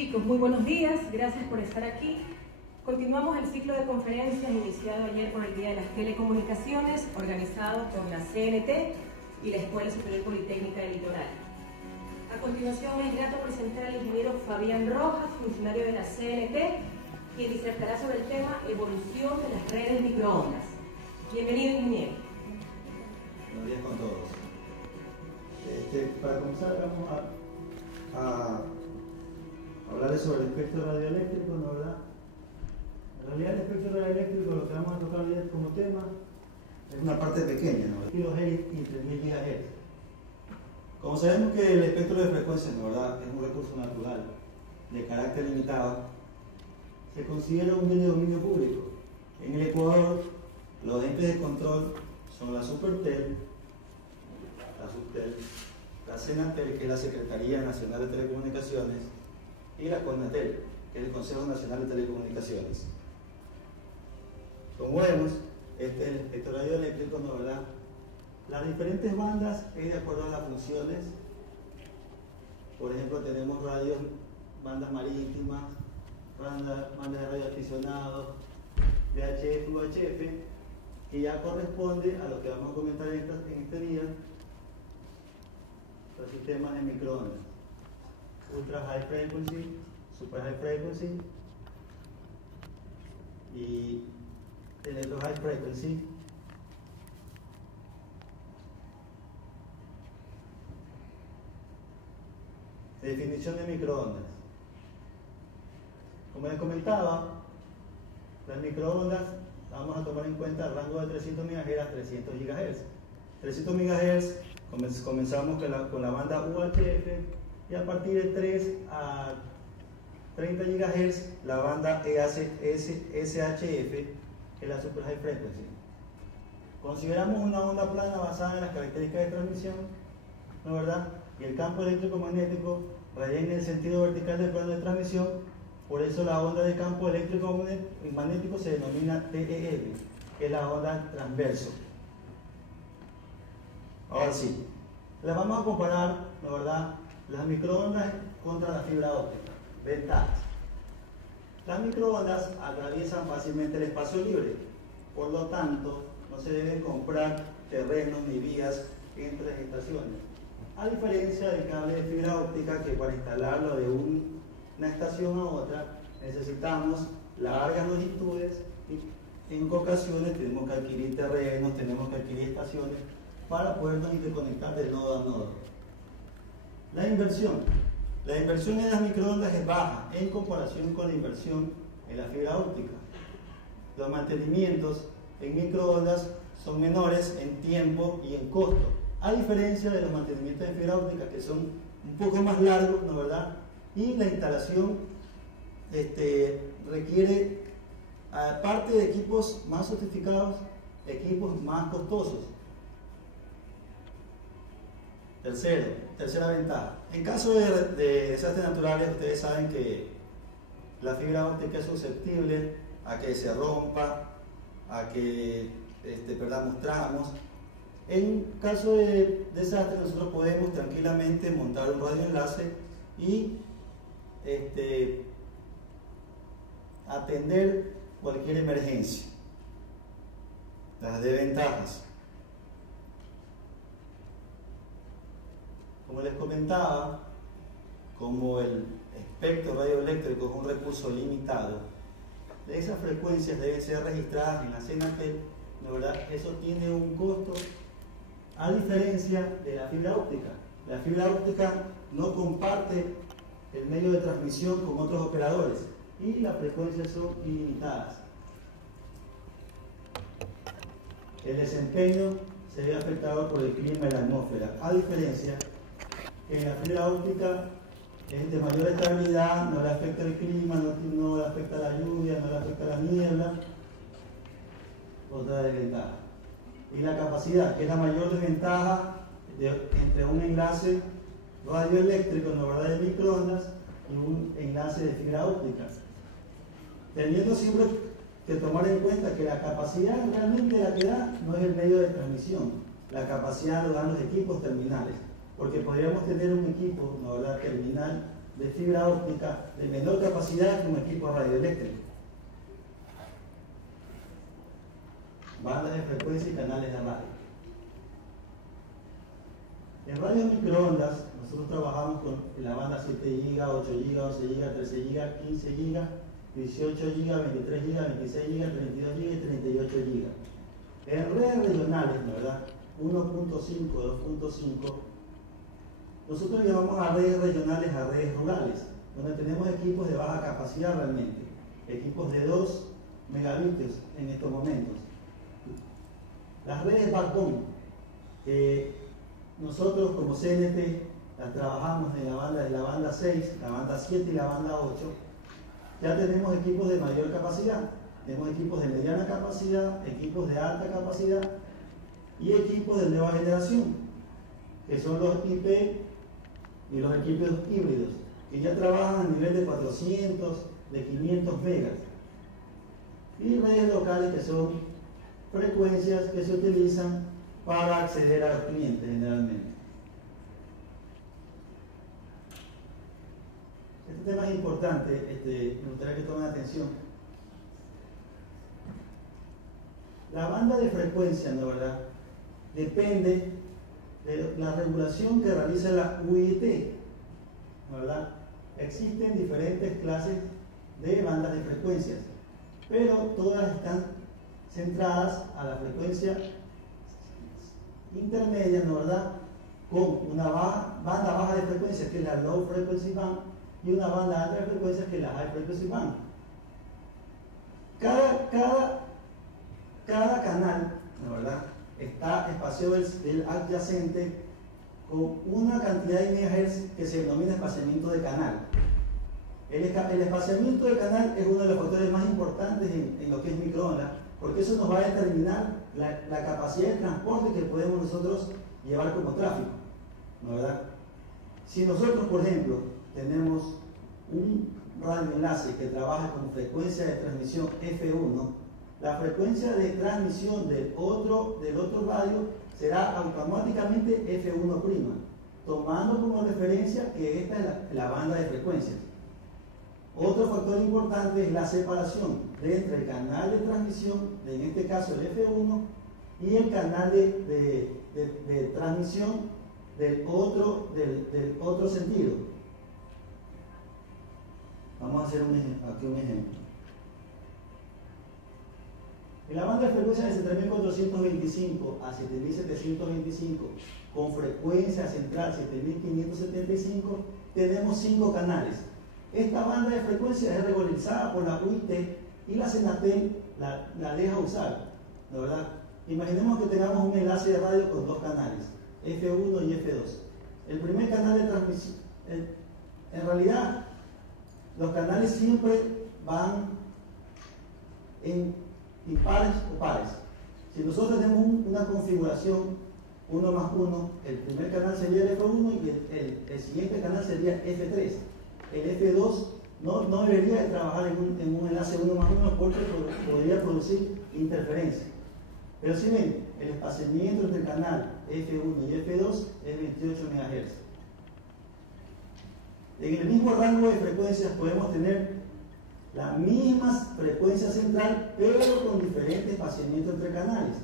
Chicos, muy buenos días, gracias por estar aquí. Continuamos el ciclo de conferencias iniciado ayer por el Día de las Telecomunicaciones, organizado por la CNT y la Escuela Superior Politécnica del Litoral. A continuación es grato presentar al ingeniero Fabián Rojas, funcionario de la CNT, quien disertará sobre el tema Evolución de las redes microondas. Bienvenido, ingeniero. Buenos días con todos. Para comenzar vamos a hablarles sobre el espectro radioeléctrico, ¿no, verdad? En realidad el espectro radioeléctrico, lo que vamos a tocar hoy como tema, es una parte pequeña, ¿no? kHz y 3000 GHz. Como sabemos que el espectro de frecuencias, ¿no, verdad?, es un recurso natural de carácter limitado, se considera un bien de dominio público. En el Ecuador, los entes de control son la Supertel, la Subtel, la Senatel, que es la Secretaría Nacional de Telecomunicaciones, y la CONATEL, que es el Consejo Nacional de Telecomunicaciones. Como vemos, este es el espectro radioeléctrico, ¿no, verdad? Las diferentes bandas es de acuerdo a las funciones. Por ejemplo, tenemos bandas marítimas, bandas de radioaficionados, VHF, UHF, que ya corresponde a lo que vamos a comentar en este día, los sistemas de microondas. Ultra high frequency, super high frequency y electro high frequency. Definición de microondas. Como les comentaba, las microondas vamos a tomar en cuenta el rango de 300 MHz a 300 GHz. 300 MHz comenzamos con la banda UHF, y a partir de 3 a 30 GHz la banda SHF, que es la Super High Frequency. Consideramos una onda plana basada en las características de transmisión, ¿no, verdad? Y el campo eléctrico magnético radia en el sentido vertical del plano de transmisión, por eso la onda de campo eléctrico magnético se denomina TEM, que es la onda transverso. Ahora sí, las vamos a comparar, ¿no, verdad?, las microondas contra la fibra óptica. Ventajas. Las microondas atraviesan fácilmente el espacio libre, por lo tanto no se deben comprar terrenos ni vías entre las estaciones, a diferencia del cable de fibra óptica, que para instalarlo de una estación a otra necesitamos largas longitudes y en ocasiones tenemos que adquirir terrenos, tenemos que adquirir estaciones para podernos interconectar de nodo a nodo. La inversión en las microondas es baja en comparación con la inversión en la fibra óptica. Los mantenimientos en microondas son menores en tiempo y en costo, a diferencia de los mantenimientos en fibra óptica, que son un poco más largos, ¿no, verdad? Y la instalación requiere, aparte de equipos más sofisticados, equipos más costosos. Tercera ventaja. En caso de desastres naturales, ustedes saben que la fibra óptica es susceptible a que se rompa, a que perdamos tramos. En caso de desastre, nosotros podemos tranquilamente montar un radioenlace y atender cualquier emergencia. Las desventajas. Como les comentaba, como el espectro radioeléctrico es un recurso limitado, esas frecuencias deben ser registradas en la CNT, ¿no, verdad? Eso tiene un costo, a diferencia de la fibra óptica. La fibra óptica no comparte el medio de transmisión con otros operadores y las frecuencias son ilimitadas. El desempeño se ve afectado por el clima y la atmósfera, a diferencia en la fibra óptica es de mayor estabilidad, no le afecta el clima, no le afecta la lluvia, no le afecta la niebla. Otra desventaja. Y la capacidad, que es la mayor desventaja entre un enlace radioeléctrico, ¿no, verdad?, de microondas y un enlace de fibra óptica. Teniendo siempre que tomar en cuenta que la capacidad realmente la que da no es el medio de transmisión, la capacidad lo dan los equipos terminales. Porque podríamos tener un equipo, ¿no, verdad?, terminal de fibra óptica de menor capacidad que un equipo radioeléctrico. Bandas de frecuencia y canales de radio. En radio microondas, nosotros trabajamos con la banda 7 GB, 8 GB, 11 GB, 13 GB, 15 GB, 18 GB, 23 GB, 26 GB, 32 GB y 38 GB. En redes regionales, ¿verdad? 1.5, 2.5, nosotros llamamos a redes regionales a redes rurales, donde tenemos equipos de baja capacidad realmente, equipos de 2 megabits en estos momentos. Las redes backbone, que nosotros como CNT las trabajamos de la banda 6, la banda 7 y la banda 8, ya tenemos equipos de mayor capacidad, tenemos equipos de mediana capacidad, equipos de alta capacidad y equipos de nueva generación, que son los IP y los equipos híbridos, que ya trabajan a nivel de 400, de 500 megas. Y redes locales, que son frecuencias que se utilizan para acceder a los clientes generalmente. Este tema es importante, me gustaría que tomen atención. La banda de frecuencia, ¿no, verdad?, depende de la regulación que realiza la UIT, ¿verdad? Existen diferentes clases de bandas de frecuencias, pero todas están centradas a la frecuencia intermedia, ¿no, verdad?, con una banda baja de frecuencia, que es la Low Frequency Band, y una banda alta de frecuencia, que es la High Frequency Band. Cada canal, ¿no, verdad?, está espaciado del adyacente con una cantidad de megahertz que se denomina espaciamiento de canal. El espaciamiento de canal es uno de los factores más importantes en lo que es microondas, porque eso nos va a determinar la capacidad de transporte que podemos nosotros llevar como tráfico, ¿no, verdad? Si nosotros, por ejemplo, tenemos un radioenlace que trabaja con frecuencia de transmisión F1, la frecuencia de transmisión del otro radio será automáticamente F1', tomando como referencia que esta es la banda de frecuencias. Otro factor importante es la separación entre el canal de transmisión, en este caso el F1, y el canal de transmisión del otro sentido. Vamos a hacer aquí un ejemplo. En la banda de frecuencia de 7425 a 7725, con frecuencia central 7575, tenemos 5 canales. Esta banda de frecuencia es regularizada por la UIT y la Senatel la deja usar, ¿no, verdad? Imaginemos que tengamos un enlace de radio con 2 canales, F1 y F2. El primer canal de transmisión, en realidad, los canales siempre van en impares o pares. Si nosotros tenemos una configuración 1 más 1, el primer canal sería el F1 y el siguiente canal sería F3. El F2 no debería de trabajar en un enlace 1 más 1 porque podría producir interferencia. Pero si ven, el espaciamiento entre el canal F1 y F2 es 28 MHz. En el mismo rango de frecuencias podemos tener la misma frecuencia central, pero con diferente espaciamiento entre canales.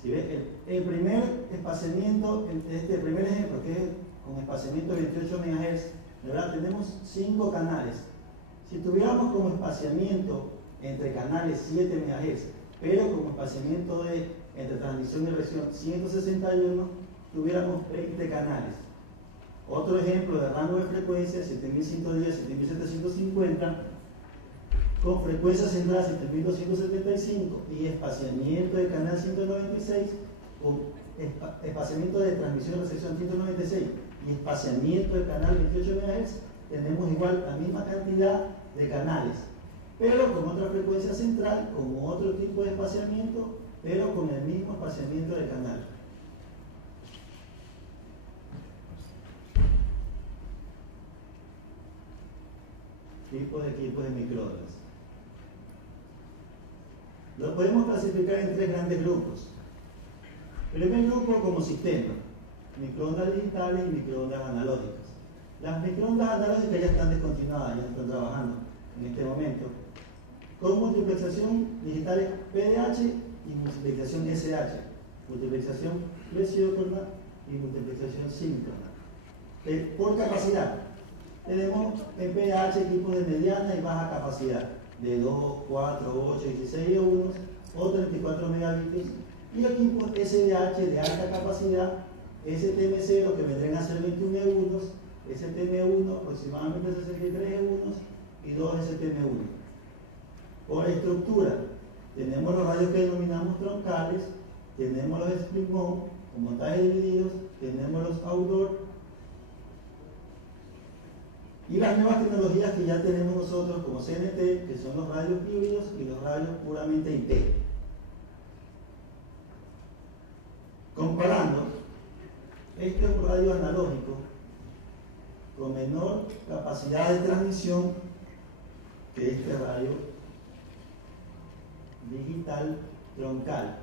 Si ven, el primer espaciamiento, este primer ejemplo, que es con espaciamiento de 28 MHz, ¿verdad?, tenemos 5 canales. Si tuviéramos como espaciamiento entre canales 7 MHz, pero como espaciamiento entre transmisión y recepción 161, tuviéramos 20 canales. Otro ejemplo de rango de frecuencia, 7110, 7750, con frecuencia central 7275 y espaciamiento de canal 196, con espaciamiento de transmisión y recepción 196 y espaciamiento de canal 28 MHz, tenemos igual la misma cantidad de canales, pero con otra frecuencia central, con otro tipo de espaciamiento, pero con el mismo espaciamiento de canal. Tipos de equipos de microondas. Los podemos clasificar en 3 grandes grupos. El primer grupo como sistema, microondas digitales y microondas analógicas. Las microondas analógicas ya están descontinuadas, ya no están trabajando en este momento, con multiplexación digital PDH y multiplexación SH, multiplexación lesíncrona y multiplexación síncrona. Por capacidad, tenemos en PDH equipos de mediana y baja capacidad, de 2, 4, 8, 16 ohms o 34 megabits, y equipos SDH de alta capacidad, STM0 que vendrían a ser 21 euros, STM1 aproximadamente 63 euros y 2 STM1. Por estructura, tenemos los radios que denominamos troncales, tenemos los split mount con montajes divididos, tenemos los outdoor y las nuevas tecnologías que ya tenemos nosotros como CNT, que son los radios híbridos y los radios puramente IP. Comparando, este es un radio analógico con menor capacidad de transmisión que este radio digital troncal.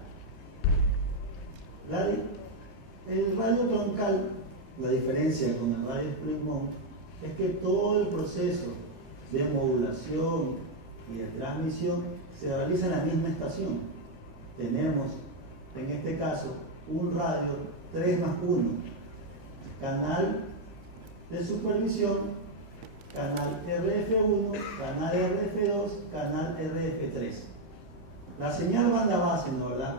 El radio troncal, la diferencia con el radio split mount, es que todo el proceso de modulación y de transmisión se realiza en la misma estación. Tenemos, en este caso, un radio 3+1, canal de supervisión, canal RF1, canal RF2, canal RF3. La señal banda base, ¿no, verdad?,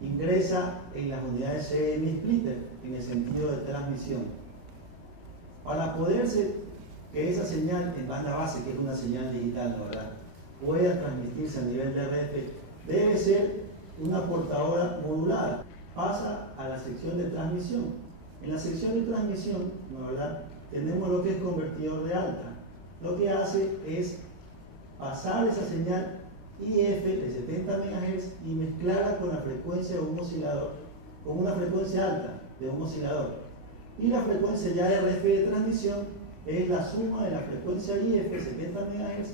ingresa en las unidades semi-splitter en el sentido de transmisión. Para poderse que esa señal en banda base, que es una señal digital, ¿no, verdad?, pueda transmitirse a nivel de RF, debe ser una portadora modulada. Pasa a la sección de transmisión. En la sección de transmisión, ¿no, verdad?, tenemos lo que es convertidor de alta. Lo que hace es pasar esa señal IF de 70 MHz y mezclarla con la frecuencia de un oscilador, con una frecuencia alta de un oscilador. Y la frecuencia ya RF de transmisión es la suma de la frecuencia IF 70 MHz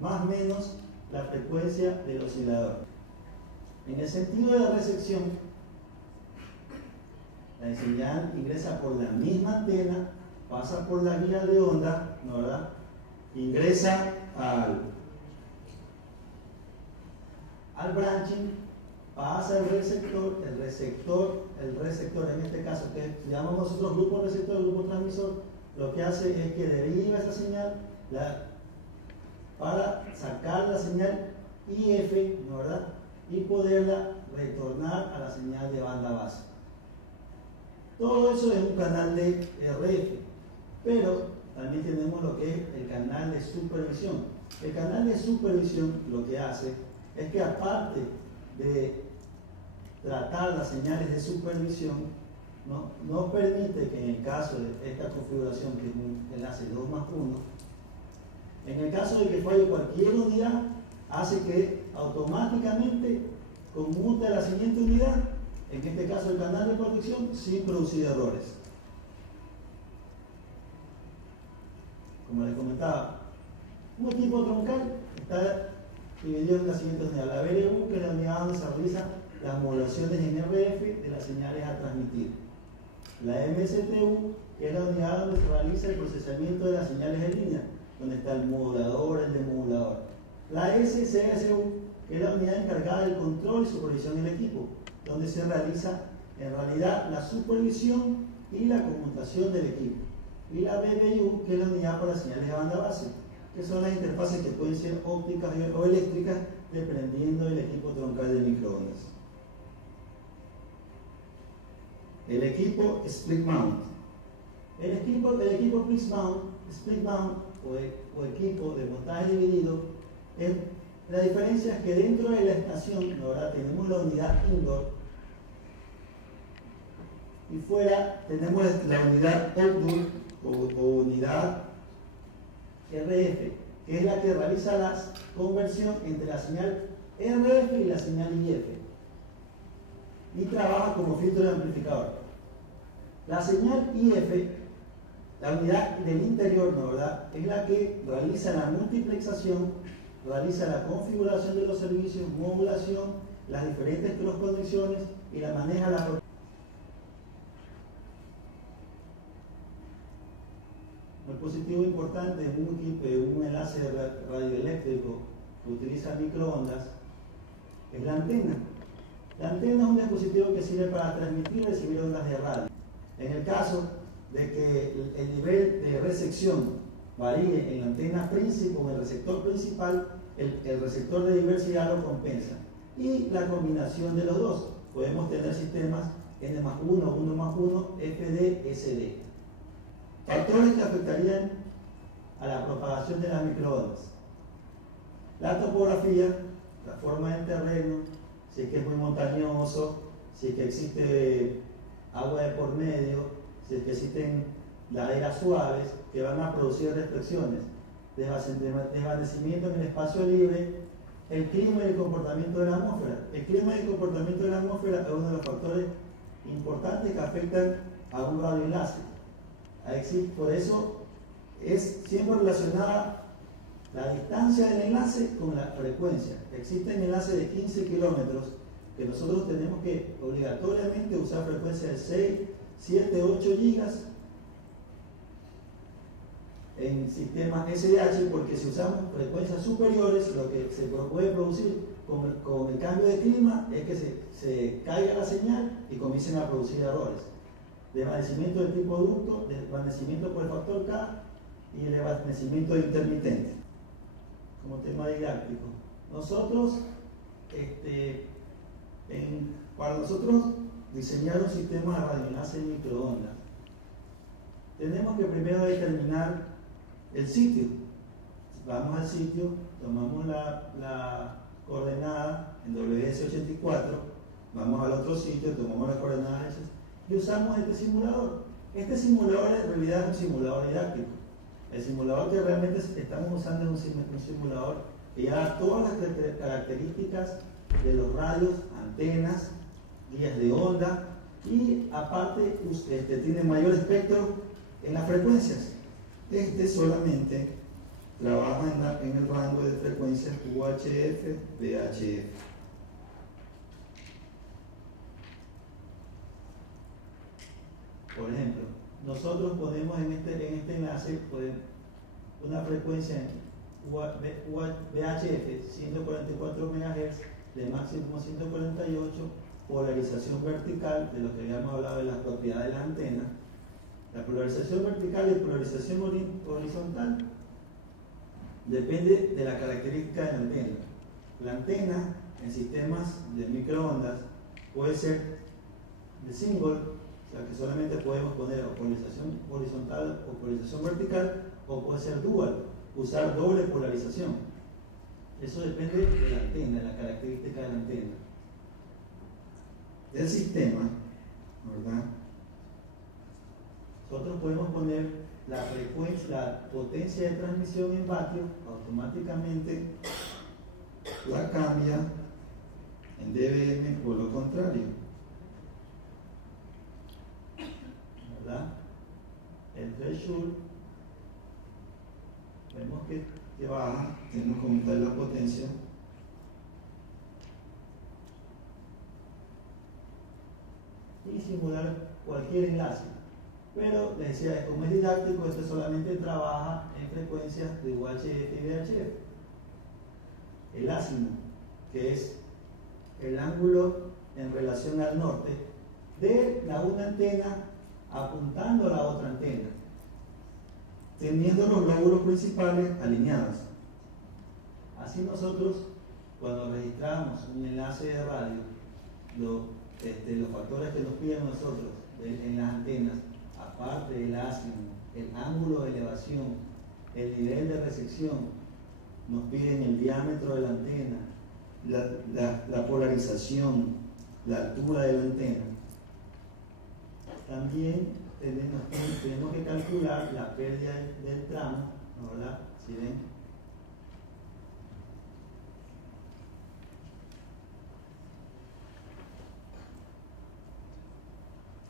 más menos la frecuencia del oscilador. En el sentido de recepción, la señal ingresa por la misma antena, pasa por la guía de onda, ¿no, verdad?, ingresa al branching, pasa el receptor en este caso, que llamamos nosotros grupo receptor, grupo transmisor, lo que hace es que deriva esa señal para sacar la señal IF, ¿no, verdad?, y poderla retornar a la señal de banda base. Todo eso es un canal de RF, pero también tenemos lo que es el canal de supervisión. El canal de supervisión lo que hace es que, aparte de tratar las señales de supervisión, ¿no?, nos permite que en el caso de esta configuración, que es un enlace 2+1, en el caso de que falle cualquier unidad, hace que automáticamente conmute a la siguiente unidad, en este caso el canal de protección, sin producir errores. Como les comentaba, un equipo troncal está dividido en las siguientes unidades: la BRU, que es la unidad donde se realizan las modulaciones en RF de las señales a transmitir; la MSTU, que es la unidad donde se realiza el procesamiento de las señales en línea, donde está el modulador, el demodulador; la SCSU, que es la unidad encargada del control y supervisión del equipo, donde se realiza en realidad la supervisión y la conmutación del equipo; y la BBU, que es la unidad para las señales de banda base, que son las interfaces que pueden ser ópticas o eléctricas, dependiendo del equipo troncal de microondas. El equipo split mount. El equipo split mount o equipo de montaje dividido, la diferencia es que dentro de la estación ahora tenemos la unidad indoor y fuera tenemos la unidad outdoor o unidad RF, que es la que realiza la conversión entre la señal RF y la señal IF y trabaja como filtro de amplificador. La señal IF, la unidad del interior, ¿no, verdad?, es la que realiza la multiplexación, realiza la configuración de los servicios, modulación, las diferentes cross conexiones y la maneja la. dispositivo importante en un enlace radioeléctrico que utiliza microondas es la antena. La antena es un dispositivo que sirve para transmitir y recibir ondas de radio. En el caso de que el nivel de recepción varíe en la antena principal o en el receptor principal, el receptor de diversidad lo compensa. Y la combinación de los dos, podemos tener sistemas N+1, 1+1, FD, SD. Factores que afectarían a la propagación de las microondas: la topografía, la forma del terreno, si es que es muy montañoso, si es que existe agua de por medio, si es que existen laderas suaves que van a producir reflexiones, desvanecimiento en el espacio libre, el clima y el comportamiento de la atmósfera. El clima y el comportamiento de la atmósfera es uno de los factores importantes que afectan a un radioenlace. Por eso es siempre relacionada la distancia del enlace con la frecuencia. Existen enlaces de 15 kilómetros que nosotros tenemos que obligatoriamente usar frecuencia de 6, 7, 8 gigas en sistemas SDH, porque si usamos frecuencias superiores, lo que se puede producir con el cambio de clima es que se caiga la señal y comiencen a producir errores. Desvanecimiento del tipo ducto, desvanecimiento por el factor K y el desvanecimiento intermitente. Como tema didáctico, para nosotros diseñar un sistema de radioenlace en microondas, tenemos que primero determinar el sitio. Vamos al sitio, tomamos la coordenada en WS84, vamos al otro sitio, tomamos la coordenada y usamos este simulador. Este simulador en realidad es un simulador didáctico. El simulador que realmente estamos usando es un simulador que ya da todas las características de los radios, antenas, guías de onda, y aparte tiene mayor espectro en las frecuencias. Este solamente trabaja en el rango de frecuencias UHF, VHF. Por ejemplo, nosotros ponemos en este enlace una frecuencia en VHF 144 MHz de máximo 148, polarización vertical, de lo que habíamos hablado de las propiedades de la antena. La polarización vertical y polarización horizontal depende de la característica de la antena. La antena en sistemas de microondas puede ser de single, o sea que solamente podemos poner o polarización horizontal o polarización vertical, o puede ser dual, usar doble polarización. Eso depende de la antena, de la característica de la antena. Del sistema, ¿verdad? Nosotros podemos poner la frecuencia, la potencia de transmisión en vatios, automáticamente la cambia en dBm por lo contrario, ¿verdad? El threshold, vemos que baja, tenemos que aumentar la potencia. Y simular cualquier enlace. Pero les decía, como es didáctico, esto solamente trabaja en frecuencias de UHF y VHF. El azimut, que es el ángulo en relación al norte de una antena apuntando a la otra antena, teniendo los lóbulos principales alineados. Así nosotros, cuando registramos un enlace de radio, los factores que nos piden nosotros en las antenas, aparte del azimut, el ángulo de elevación, el nivel de recepción, nos piden el diámetro de la antena, la polarización, la altura de la antena. También tenemos que calcular la pérdida del tramo, ¿verdad? ¿Sí ven?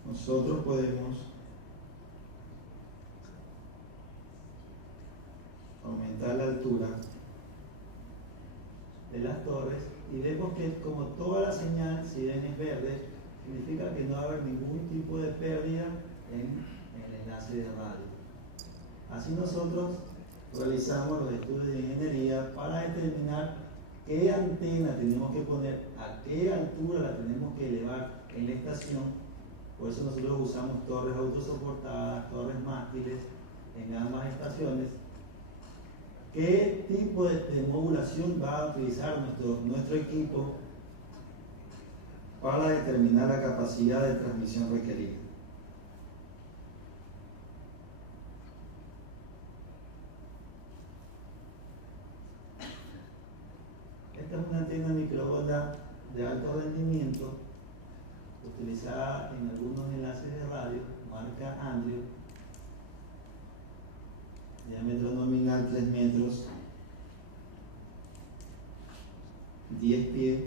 Nosotros podemos aumentar la altura de las torres y vemos que como toda la señal, si ven es verde, significa que no va a haber ningún tipo de pérdida en el enlace de radio. Así nosotros realizamos los estudios de ingeniería para determinar qué antena tenemos que poner, a qué altura la tenemos que elevar en la estación. Por eso nosotros usamos torres autosoportadas, torres mástiles en ambas estaciones. ¿Qué tipo de modulación va a utilizar nuestro equipo para determinar la capacidad de transmisión requerida? Esta es una antena microondas de alto rendimiento utilizada en algunos enlaces de radio, marca Andrew, diámetro nominal 3 metros, 10 pies.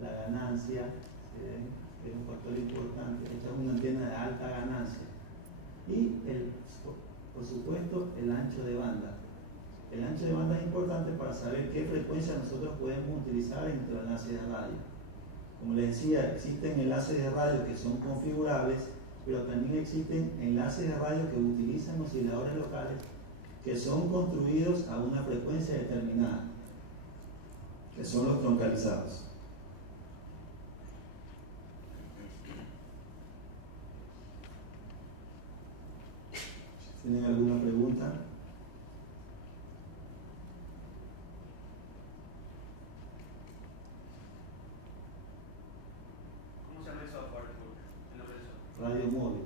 La ganancia, es un factor importante. Esta es una antena de alta ganancia. Y por supuesto el ancho de banda. El ancho de banda es importante para saber qué frecuencia nosotros podemos utilizar en nuestro enlace de radio. Como les decía, existen enlaces de radio que son configurables, pero también existen enlaces de radio que utilizan osciladores locales que son construidos a una frecuencia determinada, que son los troncalizados. ¿Tienen alguna pregunta? Radio móvil.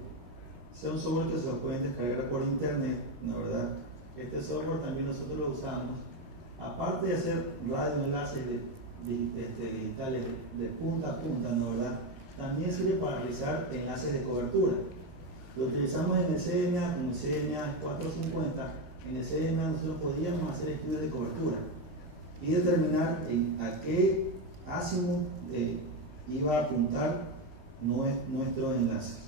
Este es un software que se lo pueden descargar por internet, ¿no, verdad? Este software también nosotros lo usamos, aparte de hacer radio enlaces digitales de punta a punta, ¿no, verdad? También sirve para realizar enlaces de cobertura. Lo utilizamos en el CDMA como CDMA 450. En el CDMA nosotros podíamos hacer estudios de cobertura y determinar a qué azimut iba a apuntar nuestro enlace.